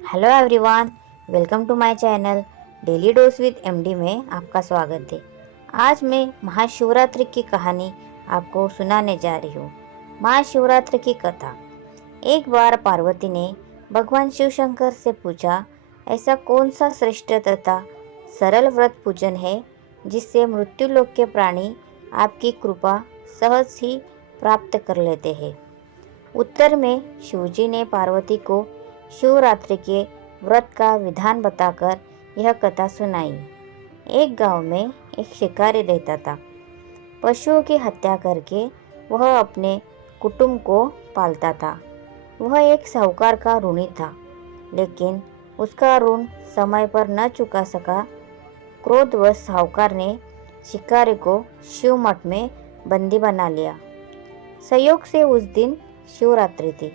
Hello everyone, welcome to my channel daily dose with MD में आपका स्वागत है। आज मैं महाशिवरात्रि की कहानी आपको सुनाने जा रही हूँ। महाशिवरात्रि की कथा। एक बार पार्वती ने भगवान शिव शंकर से पूछा, ऐसा कौन सा श्रेष्ठ तथा सरल व्रत पूजन है जिससे मृत्युलोक के प्राणी आपकी कृपा सहज ही प्राप्त कर लेते हैं। उत्तर में शिवजी ने पार्वती को शिवरात्रि के व्रत का विधान बताकर यह कथा सुनाई। एक गांव में एक शिकारी रहता था। पशुओं की हत्या करके वह अपने कुटुंब को पालता था। वह एक साहूकार का ऋणी था, लेकिन उसका ऋण समय पर न चुका सका। क्रोधवश साहूकार ने शिकारी को शिव मठ में बंदी बना लिया। संयोग से उस दिन शिवरात्रि थी।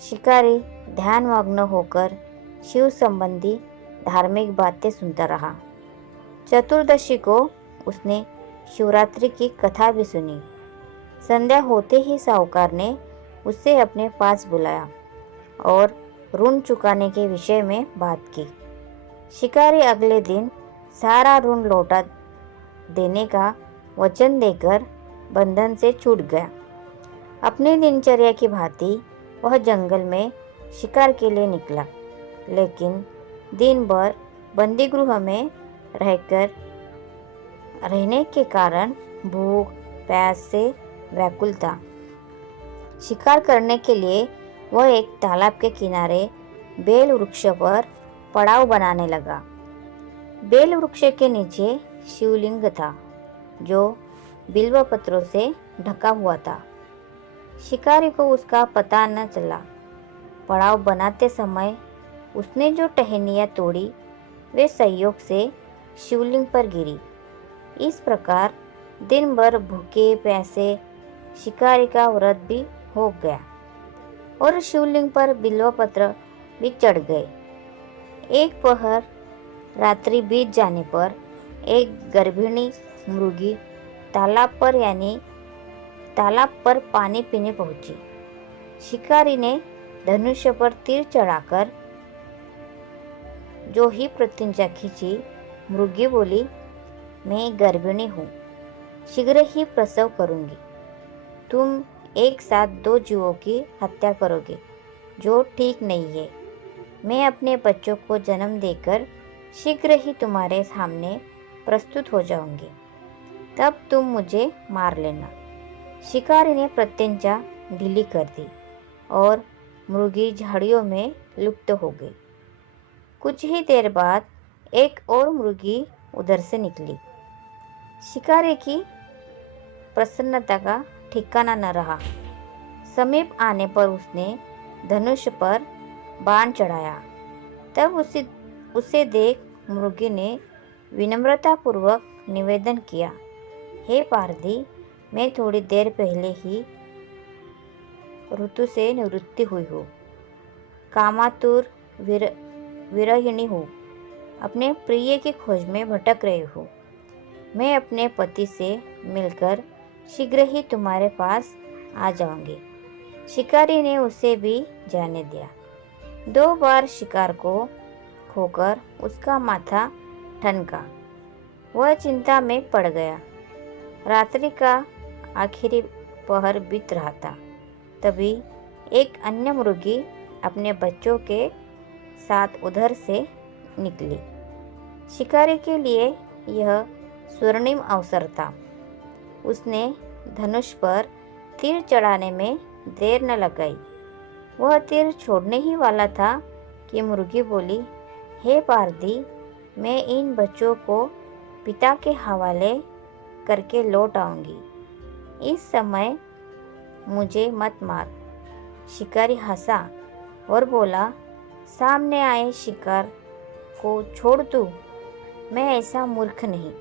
शिकारी ध्यानमग्न होकर शिव संबंधी धार्मिक बातें सुनता रहा। चतुर्दशी को उसने शिवरात्रि की कथा भी सुनी। संध्या होते ही साहूकार ने उसे अपने पास बुलाया और ऋण चुकाने के विषय में बात की। शिकारी अगले दिन सारा ऋण लौटा देने का वचन देकर बंधन से छूट गया। अपनी दिनचर्या की भांति वह जंगल में शिकार के लिए निकला, लेकिन दिन भर बंदी गृह में रहने के कारण भूख प्यास से व्याकुल था। शिकार करने के लिए वह एक तालाब के किनारे बेल वृक्ष पर पड़ाव बनाने लगा। बेल वृक्ष के नीचे शिवलिंग था, जो बिल्व पत्रों से ढका हुआ था। शिकारी को उसका पता न चला। पड़ाव बनाते समय उसने जो टहनियाँ तोड़ी वे संयोग से शिवलिंग पर गिरी। इस प्रकार दिन भर भूखे प्यासे शिकारी का व्रत भी हो गया और शिवलिंग पर बिल्वपत्र भी चढ़ गए। एक पहर रात्रि बीत जाने पर एक गर्भिणी मृगी तालाब पर पानी पीने पहुंची। शिकारी ने धनुष्य पर तीर चढ़ाकर जो ही प्रतिज्ञा खींची। मृगी बोली, मैं गर्भिणी हूँ, शीघ्र ही प्रसव करूंगी। तुम एक साथ 2 जीवों की हत्या करोगे, जो ठीक नहीं है। मैं अपने बच्चों को जन्म देकर शीघ्र ही तुम्हारे सामने प्रस्तुत हो जाऊंगी, तब तुम मुझे मार लेना। शिकारी ने प्रतिज्ञा ढीली कर दी और मृगी झाड़ियों में लुप्त हो गई। कुछ ही देर बाद एक और मृगी उधर से निकली। शिकारी की प्रसन्नता का ठिकाना न रहा। समीप आने पर उसने धनुष पर बाण चढ़ाया। तब उसे देख मृगी ने विनम्रतापूर्वक निवेदन किया, हे पारधी, मैं थोड़ी देर पहले ही ऋतु से निवृत्ति हुई हूँ। कामातुर विरहिणी हूँ। अपने प्रिय की खोज में भटक रही हूँ। मैं अपने पति से मिलकर शीघ्र ही तुम्हारे पास आ जाऊंगी। शिकारी ने उसे भी जाने दिया। 2 बार शिकार को खोकर उसका माथा ठनका। वह चिंता में पड़ गया। रात्रि का आखिरी पहर बीत रहा था। तभी एक अन्य मुर्गी अपने बच्चों के साथ उधर से निकली। शिकारी के लिए यह स्वर्णिम अवसर था। उसने धनुष पर तीर चढ़ाने में देर न लगाई। वह तीर छोड़ने ही वाला था कि मुर्गी बोली, हे पारधी, मैं इन बच्चों को पिता के हवाले करके लौट आऊंगी। इस समय मुझे मत मार। शिकारी हंसा और बोला, सामने आए शिकार को छोड़ दूं? मैं ऐसा मूर्ख नहीं।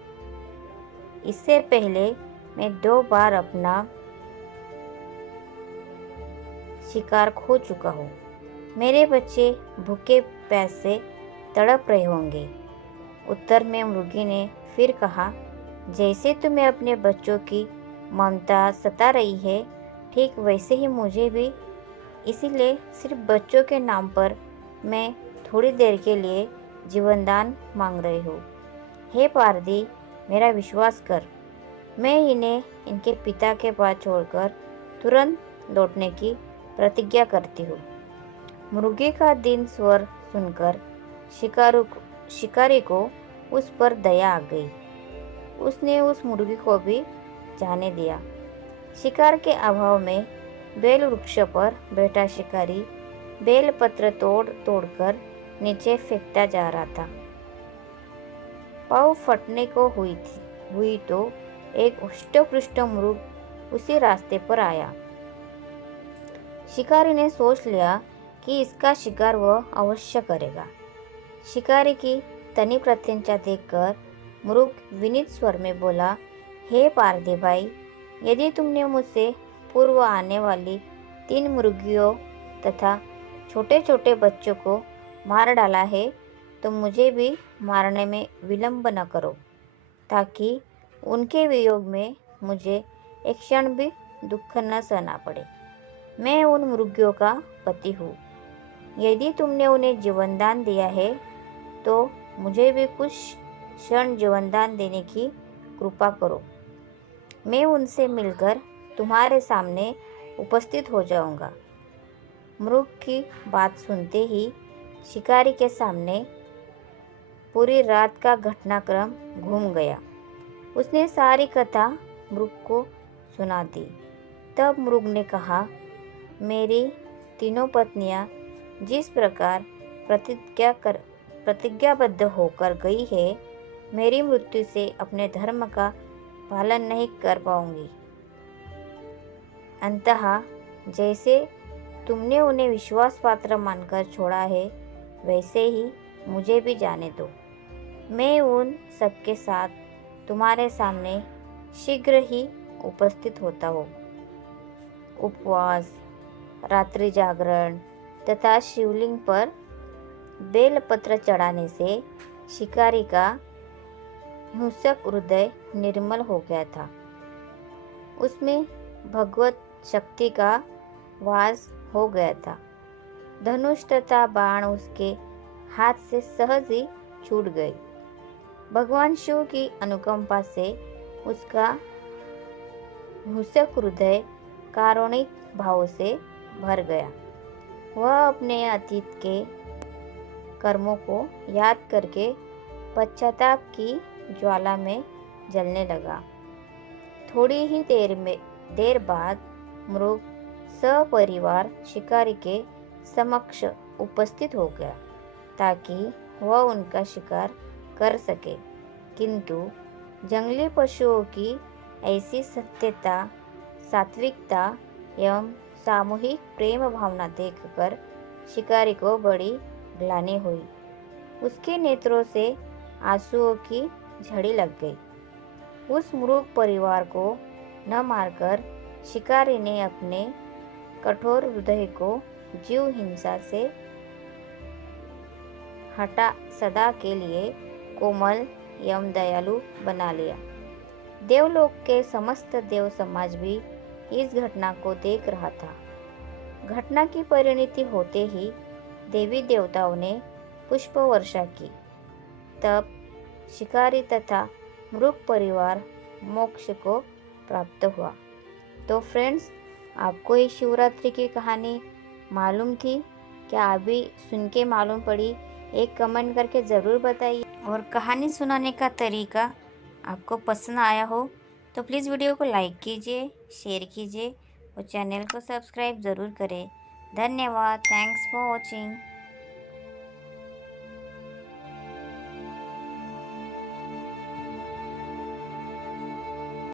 इससे पहले मैं 2 बार अपना शिकार खो चुका हूँ। मेरे बच्चे भूखे प्यासे तड़प रहे होंगे। उत्तर में मुर्गी ने फिर कहा, जैसे तुम्हें अपने बच्चों की ममता सता रही है, ठीक वैसे ही मुझे भी। इसीलिए सिर्फ बच्चों के नाम पर मैं थोड़ी देर के लिए जीवनदान मांग रहे हो। हे पारदी, मेरा विश्वास कर। मैं इन्हें इनके पिता के पास छोड़कर तुरंत लौटने की प्रतिज्ञा करती हूँ। मुर्गे का दीन स्वर सुनकर शिकारी को उस पर दया आ गई। उसने उस मुर्गी को भी जाने दिया। शिकार के अभाव में बेल वृक्ष पर बैठा शिकारी बेल पत्र तोड़ तोड़कर नीचे फेंकता जा रहा था। पाँव फटने को हुई तो एक हृष्ट-पुष्ट मृग उसी रास्ते पर आया। शिकारी ने सोच लिया कि इसका शिकार वह अवश्य करेगा। शिकारी की तनी प्रत्यंचा देखकर मृग विनीत स्वर में बोला, हे पारदे भाई, यदि तुमने मुझसे पूर्व आने वाली 3 मुर्गियों तथा छोटे छोटे बच्चों को मार डाला है तो मुझे भी मारने में विलंब न करो, ताकि उनके वियोग में मुझे एक क्षण भी दुख न सहना पड़े। मैं उन मुर्गियों का पति हूँ। यदि तुमने उन्हें जीवनदान दिया है तो मुझे भी कुछ क्षण जीवनदान देने की कृपा करो। मैं उनसे मिलकर तुम्हारे सामने उपस्थित हो जाऊंगा। मृग की बात सुनते ही शिकारी के सामने पूरी रात का घटनाक्रम घूम गया। उसने सारी कथा मृग को सुना दी। तब मृग ने कहा, मेरी तीनों पत्नियां जिस प्रकार प्रतिज्ञाबद्ध होकर गई है, मेरी मृत्यु से अपने धर्म का पालन नहीं कर पाऊंगी। अंततः जैसे तुमने उन्हें विश्वास पात्र मानकर छोड़ा है, वैसे ही मुझे भी जाने दो। मैं उन सबके साथ तुम्हारे सामने शीघ्र ही उपस्थित होता हूँ। उपवास, रात्रि जागरण तथा शिवलिंग पर बेलपत्र चढ़ाने से शिकारी का हिंसक हृदय निर्मल हो गया था। उसमें भगवत शक्ति का वास हो गया था। धनुष तथा बाण उसके हाथ से सहज ही छूट गए। भगवान शिव की अनुकंपा से उसका हिंसक हृदय कारुणिक भाव से भर गया। वह अपने अतीत के कर्मों को याद करके पश्चाताप की ज्वाला में जलने लगा। थोड़ी ही देर बाद मृग सपरिवार शिकारी के समक्ष उपस्थित हो गया ताकि वह उनका शिकार कर सके, किंतु जंगली पशुओं की ऐसी सत्यता, सात्विकता एवं सामूहिक प्रेम भावना देखकर शिकारी को बड़ी ग्लानि हुई। उसके नेत्रों से आंसुओं की झड़ी लग गई। उस मृग परिवार को न मारकर शिकारी ने अपने कठोर हृदय को जीव हिंसा से हटा सदा के लिए कोमल एवं दयालु बना लिया। देवलोक के समस्त देव समाज भी इस घटना को देख रहा था। घटना की परिणति होते ही देवी देवताओं ने पुष्प वर्षा की। तब शिकारी तथा मृग परिवार मोक्ष को प्राप्त हुआ। तो फ्रेंड्स, आपको ये शिवरात्रि की कहानी मालूम थी क्या? अभी सुन के मालूम पड़ी? एक कमेंट करके ज़रूर बताइए। और कहानी सुनाने का तरीका आपको पसंद आया हो तो प्लीज़ वीडियो को लाइक कीजिए, शेयर कीजिए और चैनल को सब्सक्राइब ज़रूर करें। धन्यवाद। Thanks for watching.